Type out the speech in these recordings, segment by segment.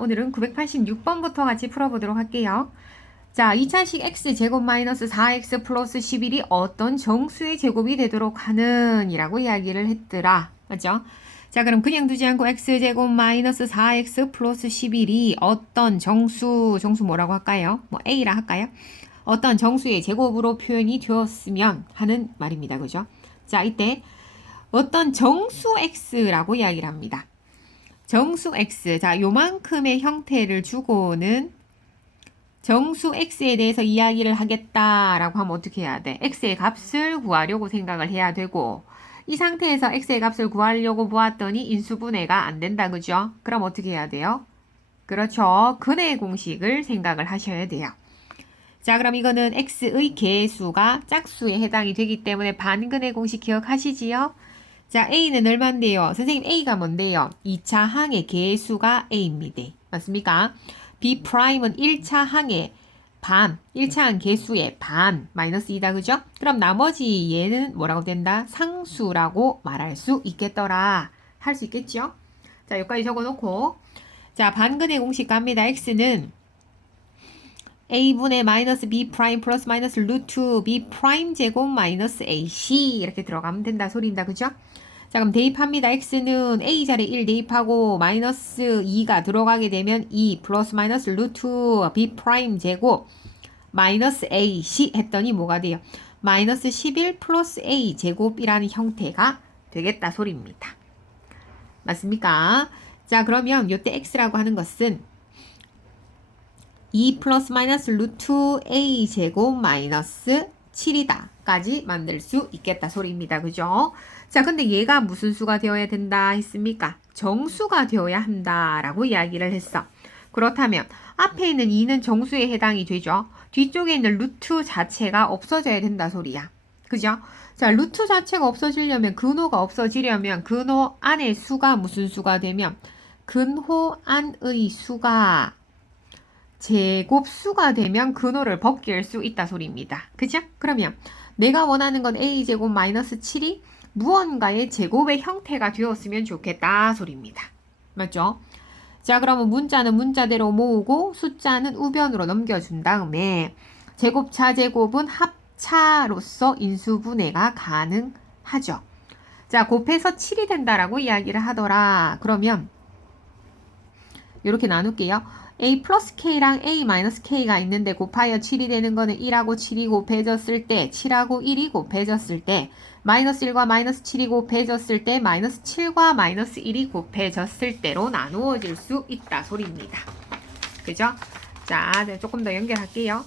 오늘은 986번부터 같이 풀어보도록 할게요. 자, 2차식 x제곱 마이너스 4x 플러스 11이 어떤 정수의 제곱이 되도록 하는 이라고 이야기를 했더라. 맞죠? 자, 그럼 그냥 두지 않고 x제곱 마이너스 4x 플러스 11이 어떤 정수 뭐라고 할까요? 뭐 a라 할까요? 어떤 정수의 제곱으로 표현이 되었으면 하는 말입니다. 그죠? 자, 이때 어떤 정수 x라고 이야기를 합니다. 정수 x, 자, 요만큼의 형태를 주고는 정수 x에 대해서 이야기를 하겠다라고 하면 어떻게 해야 돼? x의 값을 구하려고 생각을 해야 되고, 이 상태에서 x의 값을 구하려고 보았더니 인수분해가 안 된다, 그죠? 그럼 어떻게 해야 돼요? 그렇죠. 근의 공식을 생각을 하셔야 돼요. 자, 그럼 이거는 x의 개수가 짝수에 해당이 되기 때문에 반근의 공식 기억하시지요? 자, A는 얼마인데요? 선생님, A가 뭔데요? 2차 항의 개수가 A입니다. 맞습니까? B'은 1차 항의 반, 1차 항 개수의 반, 마이너스 2다, 그죠? 그럼 나머지 얘는 뭐라고 된다? 상수라고 말할 수 있겠더라. 할 수 있겠죠? 자, 여기까지 적어놓고. 자, 반근의 공식 갑니다. X는 A분의 마이너스 B 프라임 플러스 마이너스 루트 B 프라임 제곱 마이너스 AC 이렇게 들어가면 된다 소리인다, 그죠? 자, 그럼 대입합니다. x는 a 자리에 1 대입하고 마이너스 2가 들어가게 되면 2 플러스 마이너스 루트 b 프라임 제곱 마이너스 ac 했더니 뭐가 돼요? 마이너스 11 플러스 a 제곱이라는 형태가 되겠다 소리입니다. 맞습니까? 자, 그러면 요때 x라고 하는 것은 2 플러스 마이너스 루트 a 제곱 마이너스 7이다 까지 만들 수 있겠다 소리입니다. 그죠? 자, 근데 얘가 무슨 수가 되어야 된다 했습니까? 정수가 되어야 한다라고 이야기를 했어. 그렇다면 앞에 있는 2는 정수에 해당이 되죠. 뒤쪽에 있는 루트 자체가 없어져야 된다 소리야. 그죠? 자, 루트 자체가 없어지려면 근호가 없어지려면 근호 안의 수가 무슨 수가 되면 근호 안의 수가 제곱수가 되면 근호를 벗길 수 있다 소리입니다. 그죠? 그러면 내가 원하는 건 a제곱 마이너스 7이 무언가의 제곱의 형태가 되었으면 좋겠다 소리입니다. 맞죠? 자, 그러면 문자는 문자대로 모으고 숫자는 우변으로 넘겨준 다음에 제곱차 제곱은 합차로서 인수분해가 가능하죠. 자, 곱해서 7이 된다라고 이야기를 하더라. 그러면 이렇게 나눌게요. a 플러스 k랑 a 마이너스 k가 있는데 곱하여 7이 되는 거는 1하고 7이 곱해졌을 때 7하고 1이 곱해졌을 때 마이너스 1과 마이너스 7이 곱해졌을 때 마이너스 7과 마이너스 1이 곱해졌을 때로 나누어질 수 있다 소리입니다. 그죠? 자, 조금 더 연결할게요.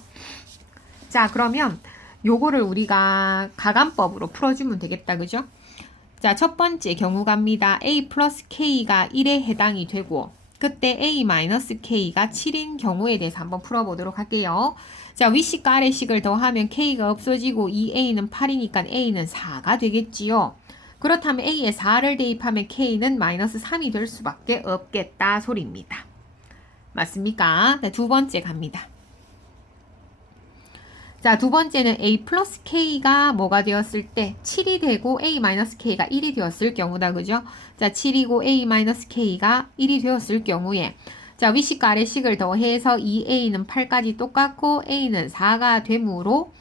자, 그러면 요거를 우리가 가감법으로 풀어주면 되겠다. 그죠? 자, 첫 번째 경우 갑니다. a 플러스 k가 1에 해당이 되고 그때 a-k가 7인 경우에 대해서 한번 풀어보도록 할게요. 자, 위식과 아래식을 더하면 k가 없어지고 이 a는 8이니까 a는 4가 되겠지요. 그렇다면 a에 4를 대입하면 k는 마이너스 3이 될 수밖에 없겠다 소리입니다. 맞습니까? 네, 두 번째 갑니다. 자, 두 번째는 a 플러스 k가 뭐가 되었을 때 7이 되고 a 마이너스 k가 1이 되었을 경우다. 그죠? 자, 7이고 a 마이너스 k가 1이 되었을 경우에 자, 위식과 아래식을 더해서 2a는 8까지 똑같고 a는 4가 되므로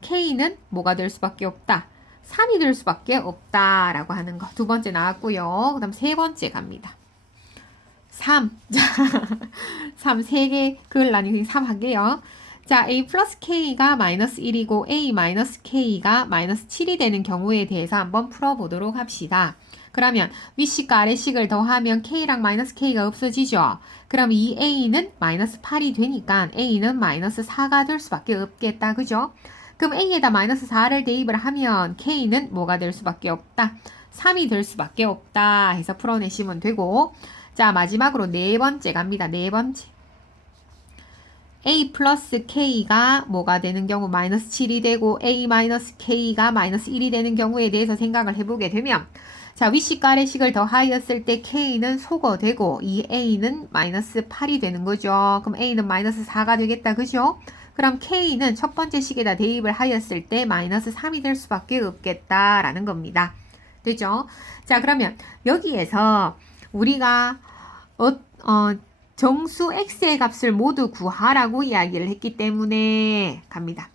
k는 뭐가 될 수밖에 없다. 3이 될 수밖에 없다라고 하는 거. 두 번째 나왔고요. 그 다음 세 번째 갑니다. 3. 자, 3 3개 그걸 나뉘고 3 할게요. 자, a 플러스 k가 마이너스 1이고 a 마이너스 k가 마이너스 7이 되는 경우에 대해서 한번 풀어보도록 합시다. 그러면 윗식과 아래식을 더하면 k랑 마이너스 k가 없어지죠. 그럼 이 a는 마이너스 8이 되니까 a는 마이너스 4가 될 수밖에 없겠다. 그죠? 그럼 a에다 마이너스 4를 대입을 하면 k는 뭐가 될 수밖에 없다. 3이 될 수밖에 없다 해서 풀어내시면 되고 자, 마지막으로 네 번째 갑니다. 네 번째. a 플러스 k가 뭐가 되는 경우 마이너스 7이 되고 a 마이너스 k가 마이너스 1이 되는 경우에 대해서 생각을 해보게 되면 자, 윗식과 아래식을 더하였을 때 k는 소거되고 이 a는 마이너스 8이 되는 거죠. 그럼 a는 마이너스 4가 되겠다. 그죠? 그럼 k는 첫 번째 식에다 대입을 하였을 때 마이너스 3이 될 수밖에 없겠다라는 겁니다. 되죠? 자, 그러면 여기에서 우리가 정수 x의 값을 모두 구하라고 이야기를 했기 때문에 갑니다.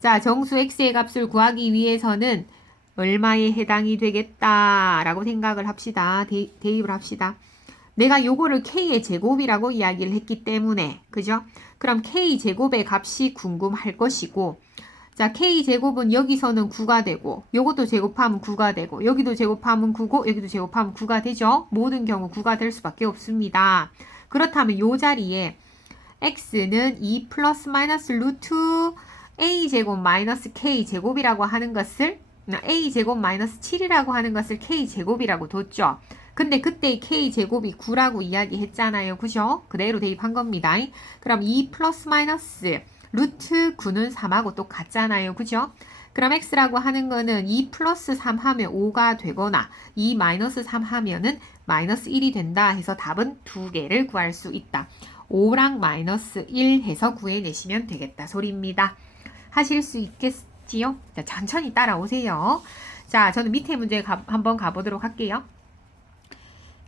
자, 정수 x의 값을 구하기 위해서는 얼마에 해당이 되겠다라고 생각을 합시다. 대입을 합시다. 내가 요거를 k의 제곱이라고 이야기를 했기 때문에 그죠? 그럼 k 제곱의 값이 궁금할 것이고 자, k 제곱은 여기서는 9가 되고 요것도 제곱하면 9가 되고 여기도 제곱하면 9고 여기도 제곱하면 9가 되죠? 모든 경우 9가 될 수밖에 없습니다. 그렇다면 요 자리에 x는 2 플러스 마이너스 루트 a 제곱 마이너스 k 제곱이라고 하는 것을 a 제곱 마이너스 7이라고 하는 것을 k 제곱이라고 뒀죠. 근데 그때 k 제곱이 9라고 이야기했잖아요. 그죠? 그대로 대입한 겁니다. 그럼 2 플러스 마이너스 루트 9는 3하고 똑같잖아요. 그죠? 그럼 x라고 하는 거는 2 플러스 3 하면 5가 되거나 2 마이너스 3 하면은 마이너스 1이 된다 해서 답은 두 개를 구할 수 있다. 5랑 마이너스 1 해서 구해내시면 되겠다 소리입니다. 하실 수 있겠지요? 자, 천천히 따라오세요. 자, 저는 밑에 문제 한번 가보도록 할게요.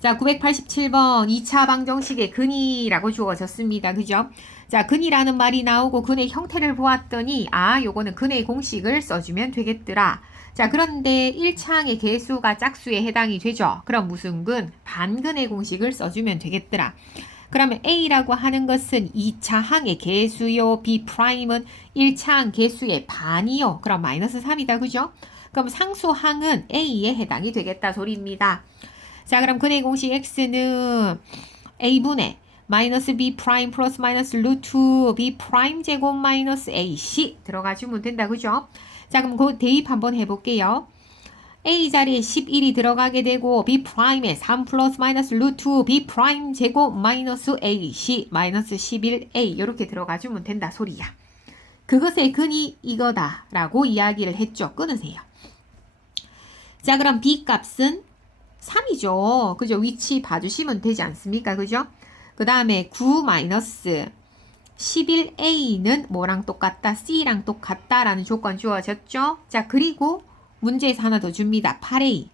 자, 987번 2차 방정식의 근이라고 주어졌습니다. 그죠? 자, 근이라는 말이 나오고 근의 형태를 보았더니 요거는 근의 공식을 써주면 되겠더라. 자, 그런데 1차항의 개수가 짝수에 해당이 되죠. 그럼 무슨 근? 반근의 공식을 써주면 되겠더라. 그러면 A라고 하는 것은 2차항의 개수요. B'은 1차항 개수의 반이요. 그럼 마이너스 3이다. 그죠? 그럼 상수항은 A에 해당이 되겠다 소리입니다. 자, 그럼 근의 공식 x는 a분의 마이너스 b 프라임 플러스 마이너스 루트 b 프라임 제곱 마이너스 ac 들어가주면 된다. 그죠? 자, 그럼 그 대입 한번 해볼게요. a 자리에 11이 들어가게 되고 b 프라임에 3 플러스 마이너스 루트 b 프라임 제곱 마이너스 ac 마이너스 11a 이렇게 들어가주면 된다 소리야. 그것의 근이 이거다 라고 이야기를 했죠. 끊으세요. 자, 그럼 b 값은 3이죠. 그죠? 위치 봐주시면 되지 않습니까? 그죠? 그 다음에 9 마이너스 11a는 뭐랑 똑같다? c랑 똑같다라는 조건 주어졌죠? 자, 그리고 문제에서 하나 더 줍니다. 8a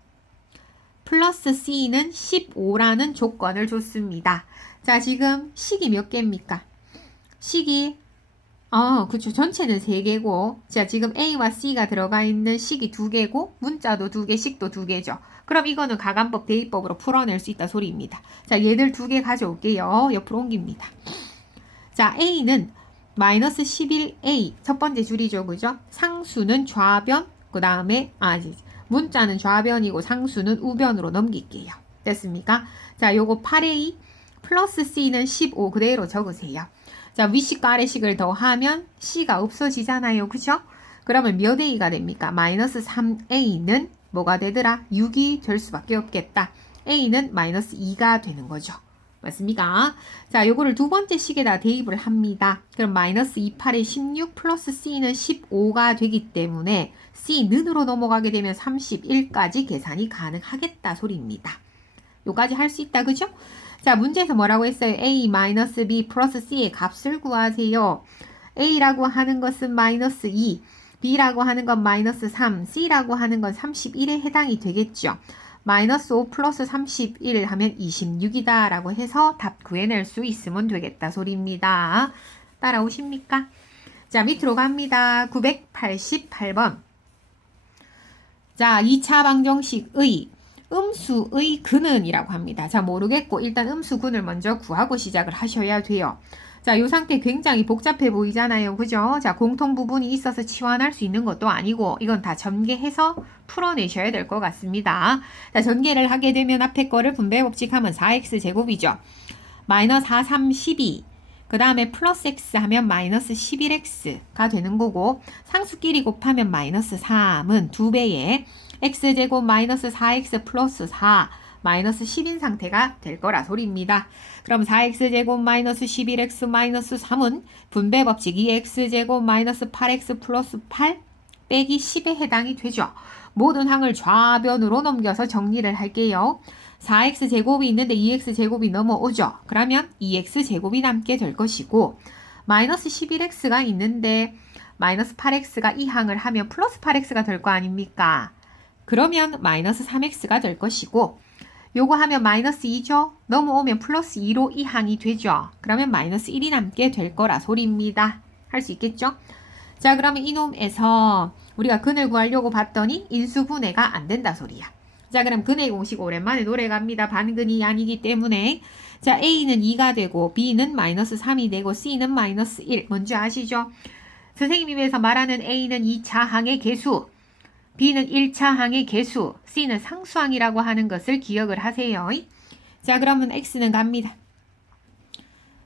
플러스 c는 15라는 조건을 줬습니다. 자, 지금 식이 몇 개입니까? 식이 그쵸. 전체는 3개고, 자, 지금 A와 C가 들어가 있는 식이 2개고, 문자도 2개, 식도 2개죠. 그럼 이거는 가간법, 대입법으로 풀어낼 수 있다 소리입니다. 자, 얘들 2개 가져올게요. 옆으로 옮깁니다. 자, A는 마이너스 11A, 첫 번째 줄이죠. 그죠? 상수는 좌변, 그 다음에, 문자는 좌변이고 상수는 우변으로 넘길게요. 됐습니까? 자, 요거 8A 플러스 C는 15 그대로 적으세요. 자, 위식과 아래식을 더하면 C가 없어지잖아요. 그죠? 그러면 몇 A가 됩니까? 마이너스 3A는 뭐가 되더라? 6이 될 수밖에 없겠다. A는 마이너스 2가 되는 거죠. 맞습니까? 자, 요거를 두 번째 식에다 대입을 합니다. 그럼 마이너스 28에 16 플러스 C는 15가 되기 때문에 C는으로 넘어가게 되면 31까지 계산이 가능하겠다 소리입니다. 요까지 할 수 있다. 그죠? 자, 문제에서 뭐라고 했어요? A-B 플러스 C의 값을 구하세요. A라고 하는 것은 마이너스 2, B라고 하는 건 마이너스 3, C라고 하는 건 31에 해당이 되겠죠. 마이너스 5 플러스 31 하면 26이다 라고 해서 답 구해낼 수 있으면 되겠다 소리입니다. 따라오십니까? 자, 밑으로 갑니다. 988번. 자, 2차 방정식의 음수의 근은 이라고 합니다. 자, 모르겠고 일단 음수근을 먼저 구하고 시작을 하셔야 돼요. 자, 요 상태 굉장히 복잡해 보이잖아요. 그죠? 자, 공통 부분이 있어서 치환할 수 있는 것도 아니고 이건 다 전개해서 풀어내셔야 될 것 같습니다. 자, 전개를 하게 되면 앞에 거를 분배법칙 하면 4x제곱이죠. 마이너스 4, 3, 12. 그 다음에 플러스 x 하면 마이너스 11x가 되는 거고 상수끼리 곱하면 마이너스 3은 2배의 x제곱 마이너스 4x 플러스 4 마이너스 10인 상태가 될 거라 소리입니다. 그럼 4x제곱 마이너스 11x 마이너스 3은 분배법칙 2x제곱 마이너스 8x 플러스 8 빼기 10에 해당이 되죠. 모든 항을 좌변으로 넘겨서 정리를 할게요. 4x제곱이 있는데 2x제곱이 넘어오죠. 그러면 2x제곱이 남게 될 것이고 마이너스 11x가 있는데 마이너스 8x가 이 항을 하면 플러스 8x가 될 거 아닙니까? 그러면 마이너스 3x가 될 것이고 요거 하면 마이너스 2죠? 넘어오면 플러스 2로 이 항이 되죠? 그러면 마이너스 1이 남게 될 거라 소리입니다. 할 수 있겠죠? 자, 그러면 이놈에서 우리가 근을 구하려고 봤더니 인수분해가 안 된다 소리야. 자, 그럼 근의 공식 오랜만에 노래 갑니다. 반근이 아니기 때문에. 자, A는 2가 되고 B는 마이너스 3이 되고 C는 마이너스 1. 뭔지 아시죠? 선생님이 위해서 말하는 A는 2차 항의 개수, B는 1차 항의 개수, C는 상수항이라고 하는 것을 기억을 하세요. 자, 그러면 X는 갑니다.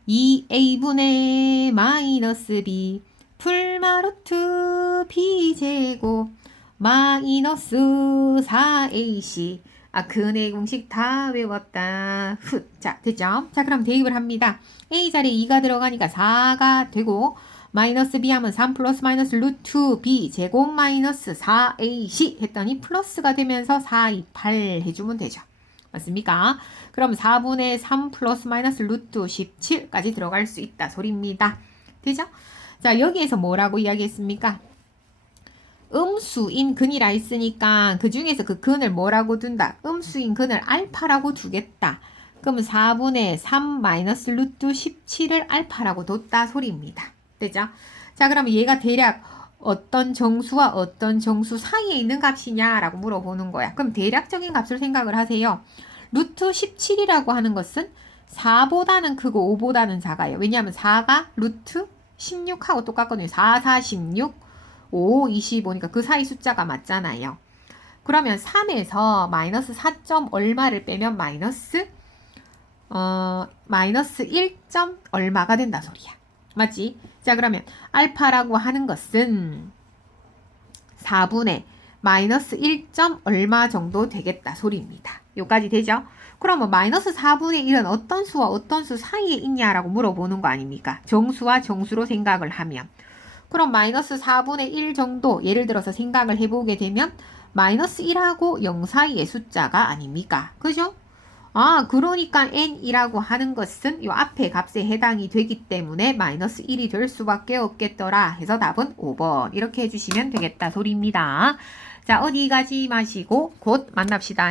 2A분의 마이너스 B 풀마루트 B제곱 마이너스 4AC. 근의 공식 다 외웠다. 자, 됐죠? 자, 그럼 대입을 합니다. A 자리에 2가 들어가니까 4가 되고 마이너스 B 하면 3 플러스 마이너스 루트 B 제곱 마이너스 4AC 했더니 플러스가 되면서 4, 2, 8 해주면 되죠. 맞습니까? 그럼 4분의 3 플러스 마이너스 루트 17까지 들어갈 수 있다 소리입니다. 되죠? 자, 여기에서 뭐라고 이야기했습니까? 음수인 근이라 했으니까 그 중에서 그 근을 뭐라고 둔다? 음수인 근을 알파라고 두겠다. 그럼 4분의 3 마이너스 루트 17을 알파라고 뒀다 소리입니다. 되죠? 자, 그러면 얘가 대략 어떤 정수와 어떤 정수 사이에 있는 값이냐라고 물어보는 거야. 그럼 대략적인 값을 생각을 하세요. 루트 17이라고 하는 것은 4보다는 크고 5보다는 작아요. 왜냐하면 4가 루트 16하고 똑같거든요. 4, 4, 16, 5, 25니까 그 사이 숫자가 맞잖아요. 그러면 3에서 마이너스 4. 얼마를 빼면 마이너스 1. 얼마가 된다 소리야. 맞지? 자, 그러면 알파라고 하는 것은 4분의 마이너스 1. 얼마 정도 되겠다 소리입니다. 여기까지 되죠? 그러면 마이너스 4분의 1은 어떤 수와 어떤 수 사이에 있냐라고 물어보는 거 아닙니까? 정수와 정수로 생각을 하면. 그럼 마이너스 4분의 1 정도 예를 들어서 생각을 해보게 되면 마이너스 1하고 0 사이의 숫자가 아닙니까? 그죠? 그러니까 n이라고 하는 것은 이 앞에 값에 해당이 되기 때문에 마이너스 1이 될 수밖에 없겠더라 해서 답은 5번 이렇게 해주시면 되겠다 소리입니다. 자, 어디 가지 마시고 곧 만납시다.